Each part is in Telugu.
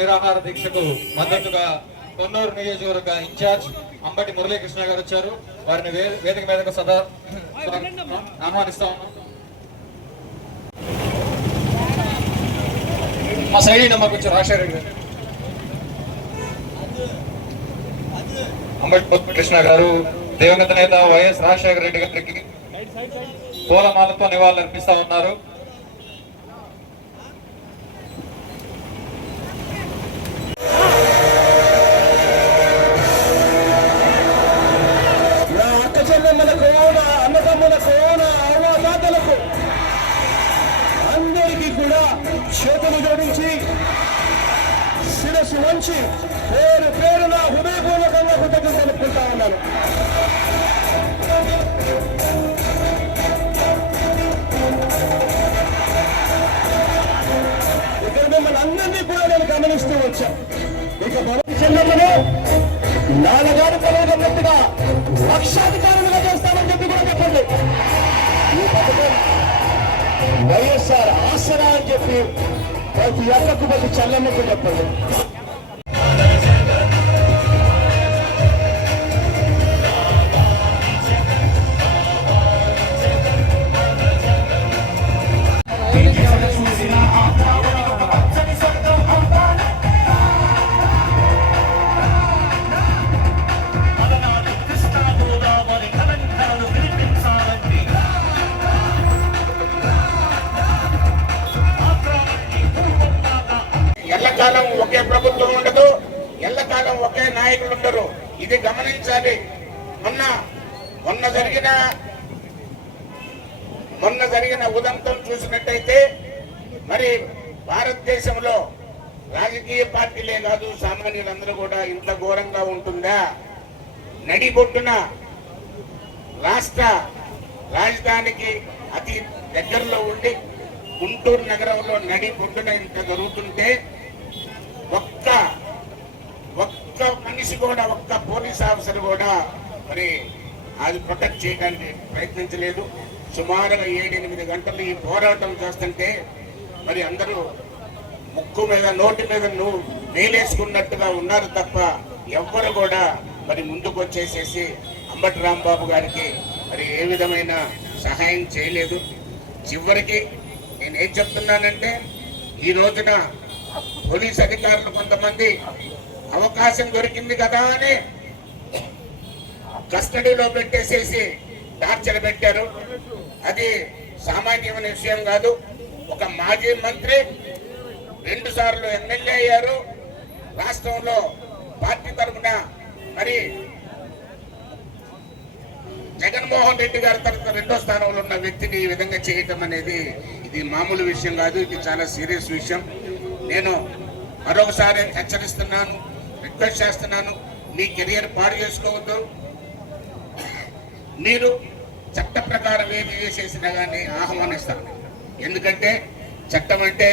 నిరాహార దీక్షకు మద్దతుగా కొన్నూరు నియోజకవర్గ ఇన్ఛార్జ్ అంబటి మురళీకృష్ణ గారు వచ్చారు. వారిని వేదిక మీదకు సదా ఆహ్వానిస్తా ఉన్నాం. మా సైడ్ నమ్మకు వచ్చి రాజశేఖర రెడ్డి గారు, అంబటి కృష్ణ గారు దివంగత నేత వైఎస్ రాజశేఖర రెడ్డి గారికి పూలమాలతో నివాళులు అర్పిస్తా ఉన్నారు. అందరికీ కూడా చేతులు జోడించి శిరస్సు వంచి పేరు పేరున హృదయపూర్వకంగా కృతజ్ఞతలు తెలుపుకుంటా ఉన్నాను. ఇక్కడ మిమ్మల్ని అందరినీ కూడా నేను గమనిస్తూ వచ్చాను. ఇక భవిష్యత్తులో నాన్నగారు కలగన్నట్టుగా లక్షాధికారులుగా చేస్తామని చెప్పి కూడా చెప్పండి. ఈ పథకం వైఎస్ఆర్ ఆసరా అని చెప్పి ప్రతి అక్కకు ప్రతి చల్లమ్మకు చెప్పండి. ఎల్లకాలం ఒకే ప్రభుత్వం ఉండదు, ఎల్లకాలం ఒకే నాయకులు ఉండరు. ఇది గమనించాలి. మొన్న జరిగిన ఉదంతం చూసినట్టయితే మరి భారతదేశంలో రాజకీయ పార్టీలే కాదు, సామాన్యులందరూ కూడా ఇంత ఘోరంగా ఉంటుందా? నడిబొడ్డున రాష్ట్ర రాజధానికి అతి దగ్గరలో ఉండి గుంటూరు నగరంలో నడిబొడ్డున ఇంత జరుగుతుంటే ఒక్క మనిషి కూడా, ఒక్క పోలీస్ ఆఫీసర్ కూడా మరి అది ప్రొటెక్ట్ చేయడానికి ప్రయత్నించలేదు. సుమారుగా 7-8 గంటలు ఈ పోరాటం చేస్తుంటే మరి అందరూ ముక్కు మీద నోటి మీద వేలేసుకున్నట్టుగా ఉన్నారు తప్ప ఎవ్వరు కూడా మరి ముందుకు వచ్చేసేసి అంబటి రాంబాబు గారికి మరి ఏ విధమైన సహాయం చేయలేదు. చివరికి నేనేం చెప్తున్నానంటే, ఈ రోజున పోలీస్ అధికారులు కొంతమంది అవకాశం దొరికింది కదా అని కస్టడీలో పెట్టేసేసి టార్చర్ పెట్టారు. అది సామాన్యమైన విషయం కాదు. ఒక మాజీ మంత్రి 2 సార్లు ఎమ్మెల్యే అయ్యారు. రాష్ట్రంలో పార్టీ తరఫున మరి జగన్మోహన్ రెడ్డి గారి తరఫున 2వ స్థానంలో ఉన్న వ్యక్తిని ఈ విధంగా చేయటం అనేది ఇది మామూలు విషయం కాదు. ఇది చాలా సీరియస్ విషయం. నేను మరొకసారి హెచ్చరిస్తున్నాను, రిక్వెస్ట్ చేస్తున్నాను, మీ కెరియర్ పాడు చేసుకోవద్దు. మీరు చట్ట ప్రకారం ఏది చేసినా కానీ ఆహ్వానిస్తాను. ఎందుకంటే చట్టం అంటే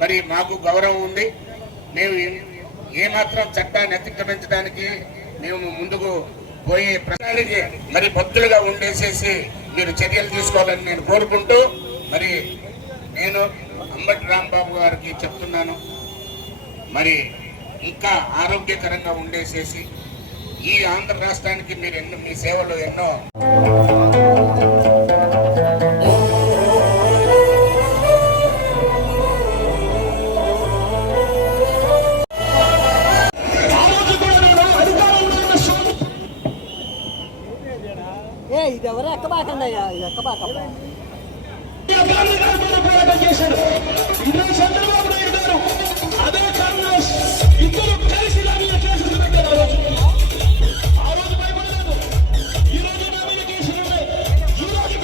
మరి మాకు గౌరవం ఉంది. మేము ఏమాత్రం చట్టాన్ని అతిక్రమించడానికి మేము ముందుకు పోయే ప్రజలకి మరి భక్తులుగా ఉండేసేసి మీరు చర్యలు తీసుకోవాలని నేను కోరుకుంటూ, మరి నేను అంబటి రాంబాబు గారికి చెప్తున్నాను, మరి ఇంకా ఆరోగ్యకరంగా ఉండేసేసి ఈ ఆంధ్ర రాష్ట్రానికి మీరు మీ సేవలు ఎన్నో ఇది ఎవరు ఎక్కబాకండి అయ్యా, ఇది ఎక్కబాక చేశారు. ఇదే చంద్రబాబు నాయుడు గారు, అదే కాంగ్రెస్ ఇద్దరు కలిసి కేసులు పెట్టారు. ఆ రోజు భయపడలేదు, ఈ రోజు నా మీద కేసులు ఉన్నాయి, ఈ రోజు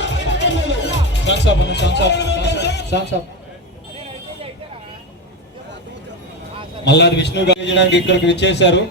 మల్లాది విష్ణు గారు ఇక్కడికి విచ్చేశారు.